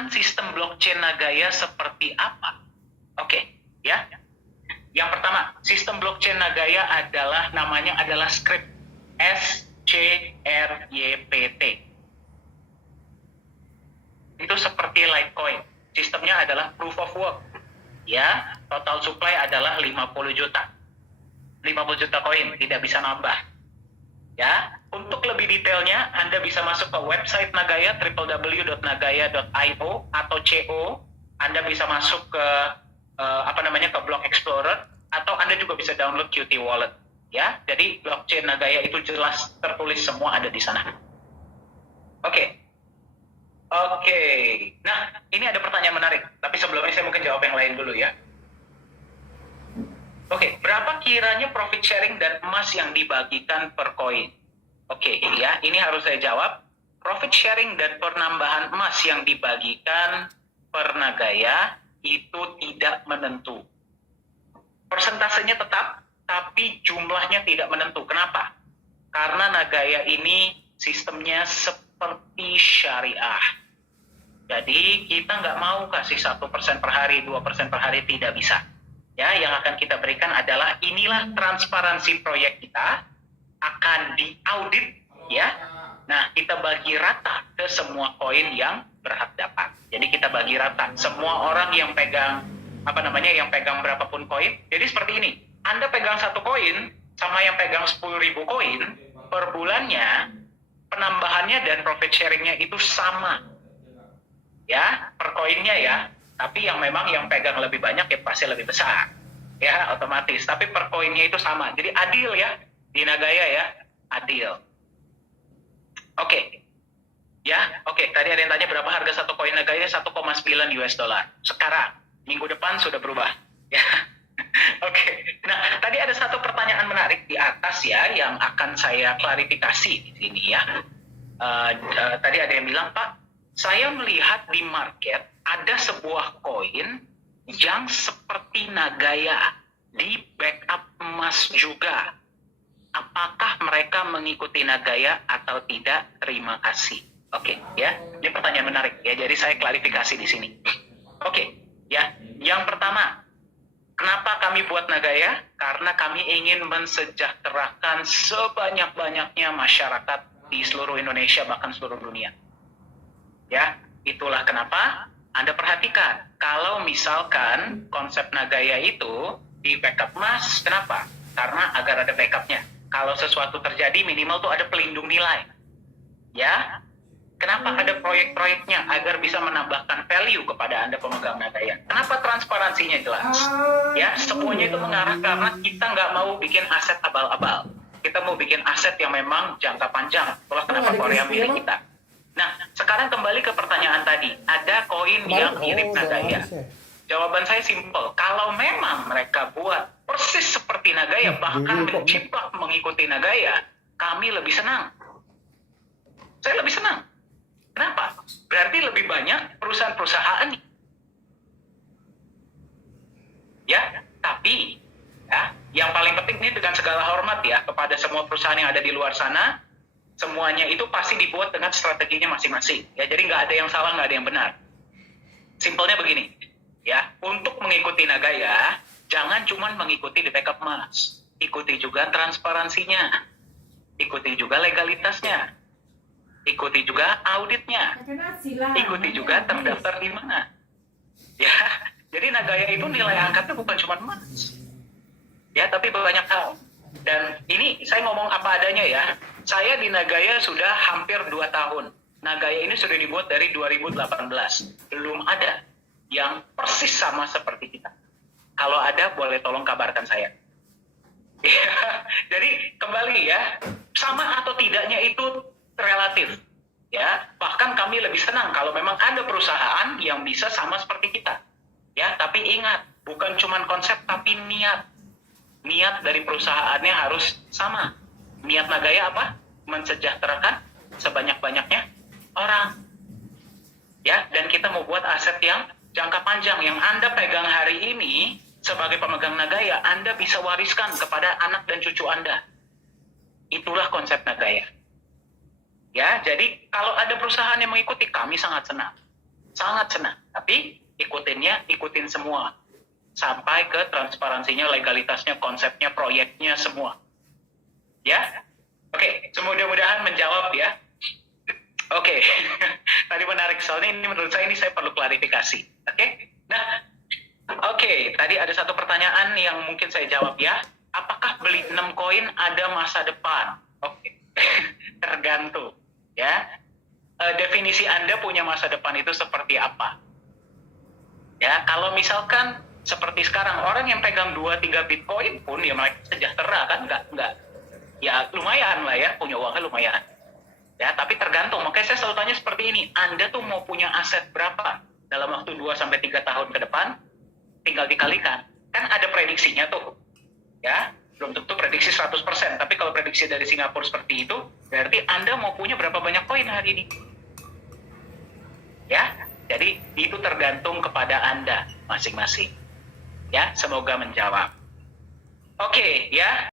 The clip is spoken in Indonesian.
Jelaskan sistem blockchain Nagaya seperti apa? Oke, ya. Yang pertama, sistem blockchain Nagaya namanya adalah script, SCRYPT. Itu seperti Litecoin. Sistemnya adalah proof of work. Ya, total supply adalah 50 juta. 50 juta koin, tidak bisa nambah. Ya, untuk lebih detailnya Anda bisa masuk ke website Nagaya www.nagaya.io atau CO. Anda bisa masuk ke ke Block Explorer, atau Anda juga bisa download Qt Wallet. Ya, jadi blockchain Nagaya itu jelas tertulis semua ada di sana. Oke. Nah, ini ada pertanyaan menarik, tapi sebelumnya saya mungkin jawab yang lain dulu ya. Oke, berapa kiranya profit sharing dan emas yang dibagikan per koin? Oke, ya, ini harus saya jawab. Profit sharing dan penambahan emas yang dibagikan per Nagaya itu tidak menentu. Persentasenya tetap, tapi jumlahnya tidak menentu. Kenapa? Karena Nagaya ini sistemnya seperti syariah. Jadi kita nggak mau kasih 1% per hari, 2% per hari, tidak bisa. Ya, yang akan kita berikan adalah inilah transparansi proyek kita, akan diaudit, ya. Nah, kita bagi rata ke semua koin yang berhak dapat. Jadi kita bagi rata. Semua orang yang pegang yang pegang berapapun koin. Jadi seperti ini. Anda pegang satu koin sama yang pegang 10.000 koin, per bulannya penambahannya dan profit sharingnya itu sama. Ya, per koinnya ya. Tapi yang pegang lebih banyak ya pasti lebih besar. Ya, otomatis. Tapi per koinnya itu sama. Jadi adil ya. Di Nagaya ya, adil. Oke. Ya, oke. Tadi ada yang tanya berapa harga satu koin Nagaya, 1,9 US dollar. Sekarang, minggu depan sudah berubah. Ya. Oke. Nah, tadi ada satu pertanyaan menarik di atas ya, yang akan saya klarifikasi di sini ya. Tadi ada yang bilang, Pak, saya melihat di market ada sebuah koin yang seperti Nagaya, di backup emas juga. Apakah mereka mengikuti Nagaya atau tidak? Terima kasih. Oke, ya. Ini pertanyaan menarik ya. Jadi saya klarifikasi di sini. Oke, ya. Yang pertama, kenapa kami buat Nagaya? Karena kami ingin mensejahterakan sebanyak-banyaknya masyarakat di seluruh Indonesia, bahkan seluruh dunia. Ya, itulah kenapa Anda perhatikan. Kalau misalkan konsep Nagaya itu di backup emas, kenapa? Karena agar ada backupnya. Kalau sesuatu terjadi, minimal tuh ada pelindung nilai. Ya, kenapa ada proyek-proyeknya? Agar bisa menambahkan value kepada Anda pemegang Nagaya. Kenapa transparansinya jelas? Ya, semuanya itu mengarah karena kita nggak mau bikin aset abal-abal. Kita mau bikin aset yang memang jangka panjang. Itulah kenapa Korea milik kita. Nah, sekarang kembali ke pertanyaan tadi. Ada koin yang mirip Nagaya. Jawaban saya simpel. Kalau memang mereka buat persis seperti Nagaya, bahkan menjiplak mengikuti Nagaya, kami lebih senang. Saya lebih senang. Kenapa? Berarti lebih banyak perusahaan-perusahaan. Ya, tapi ya, yang paling penting ini dengan segala hormat ya kepada semua perusahaan yang ada di luar sana, semuanya itu pasti dibuat dengan strateginya masing-masing. Ya, jadi nggak ada yang salah, nggak ada yang benar. Simpelnya begini. Ya, untuk mengikuti Nagaya, jangan cuma mengikuti di backup emas. Ikuti juga transparansinya. Ikuti juga legalitasnya. Ikuti juga auditnya. Ikuti juga terdaftar di mana. Ya, jadi Nagaya itu nilai angkatnya bukan cuma emas. Ya, tapi banyak hal. Dan ini saya ngomong apa adanya ya. Saya di Nagaya sudah hampir 2 tahun. Nagaya ini sudah dibuat dari 2018. Belum ada yang persis sama seperti kita. Kalau ada, boleh tolong kabarkan saya. Jadi kembali ya, sama atau tidaknya itu relatif. Ya, bahkan kami lebih senang kalau memang ada perusahaan yang bisa sama seperti kita. Ya, tapi ingat, bukan cuma konsep tapi niat. Niat dari perusahaannya harus sama. Niat Nagaya apa? Mensejahterakan sebanyak-banyaknya orang. Ya, dan kita mau buat aset yang jangka panjang yang Anda pegang hari ini sebagai pemegang Nagaya, Anda bisa wariskan kepada anak dan cucu Anda. Itulah konsep Nagaya. Ya, jadi kalau ada perusahaan yang mengikuti, kami sangat senang. sangat senang. Tapi ikutin semua. Sampai ke transparansinya, legalitasnya, konsepnya, proyeknya, semua. Ya? Oke, mudah-mudahan menjawab ya. Oke, tadi menarik soalnya ini menurut saya perlu klarifikasi. Oke, nah, oke, tadi ada satu pertanyaan yang mungkin saya jawab ya. Apakah beli 6 koin ada masa depan? Oke, tergantung ya. Definisi Anda punya masa depan itu seperti apa? Ya, kalau misalkan seperti sekarang orang yang pegang 2-3 Bitcoin pun ya mereka sejahtera kan, nggak ya lumayan lah ya, punya uangnya lumayan. Ya, tapi tergantung. Makanya saya selalu tanya seperti ini. Anda tuh mau punya aset berapa dalam waktu 2-3 tahun ke depan? Tinggal dikalikan. Kan ada prediksinya tuh. Ya, belum tentu prediksi 100%. Tapi kalau prediksi dari Singapura seperti itu, berarti Anda mau punya berapa banyak koin hari ini? Ya, jadi itu tergantung kepada Anda masing-masing. Ya, semoga menjawab. Oke, ya.